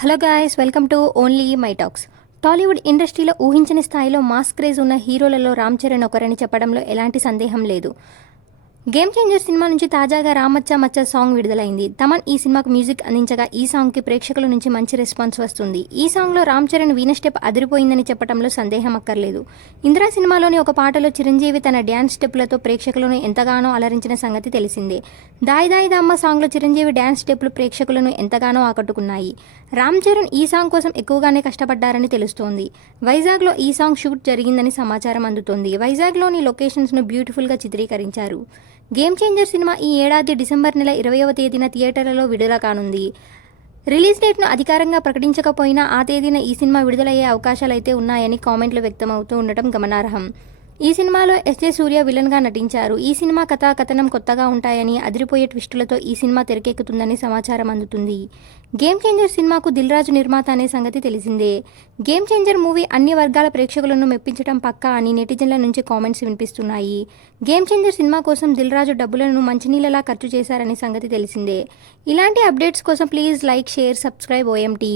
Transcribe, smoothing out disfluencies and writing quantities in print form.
Hello guys, welcome to only my talks. Tollywood ఇండస్ట్రీలో ఊహించని స్థాయిలో మాస్ క్రేజ్ ఉన్న హీరోలలో రామ్ చరణ్ ఒకరని చెప్పడంలో ఎలాంటి సందేహం లేదు. గేమ్ చేంజర్ సినిమా నుంచి తాజాగా రామచ్చ మచ్చ సాంగ్ విడుదలైంది. తమన్ ఈ సినిమాకు మ్యూజిక్ అందించగా ఈ సాంగ్కి ప్రేక్షకుల నుంచి మంచి రెస్పాన్స్ వస్తుంది. ఈ సాంగ్లో రామ్ చరణ్ వీణ స్టెప్ అదిరిపోయిందని చెప్పడంలో సందేహం అక్కర్లేదు. ఇందిరా సినిమాలోని ఒక పాటలో చిరంజీవి తన డ్యాన్స్ స్టెప్లతో ప్రేక్షకులను ఎంతగానో అలరించిన సంగతి తెలిసిందే. దాయి దాయి దమ్మ సాంగ్లో చిరంజీవి డ్యాన్స్ స్టెప్లు ప్రేక్షకులను ఎంతగానో ఆకట్టుకున్నాయి. రామ్ చరణ్ ఈ సాంగ్ కోసం ఎక్కువగానే కష్టపడ్డారని తెలుస్తోంది. వైజాగ్లో ఈ సాంగ్ షూట్ జరిగిందని సమాచారం అందుతోంది. వైజాగ్లోని లొకేషన్స్ను బ్యూటిఫుల్గా చిత్రీకరించారు. గేమ్ చేంజర్ సినిమా ఈ ఏడాది డిసెంబర్ నెల 20వ తేదీన థియేటర్లలో విడుదల కానుంది. రిలీజ్ డేట్ను అధికారంగా ప్రకటించకపోయినా ఆ తేదీన ఈ సినిమా విడుదలయ్యే అవకాశాలైతే ఉన్నాయని కామెంట్లు వ్యక్తమవుతూ ఉండటం గమనార్హం. ఈ సినిమాలో ఎస్జే సూర్య విలన్గా నటించారు. ఈ సినిమా కథనం కొత్తగా ఉంటాయని, అదిరిపోయే ట్విస్టులతో ఈ సినిమా తెరకెక్కుతుందని సమాచారం అందుతుంది. గేమ్ చేంజర్ సినిమాకు దిల్ రాజు నిర్మాత అనే సంగతి తెలిసిందే. గేమ్ చేంజర్ మూవీ అన్ని వర్గాల ప్రేక్షకులను మెప్పించడం పక్కా అని నెటిజన్ల నుంచి కామెంట్స్ వినిపిస్తున్నాయి. గేమ్ చేంజర్ సినిమా కోసం దిల్ రాజు డబ్బులను మంచినీళ్ళలా ఖర్చు చేశారనే సంగతి తెలిసిందే. ఇలాంటి అప్డేట్స్ కోసం please like, share, subscribe OMT.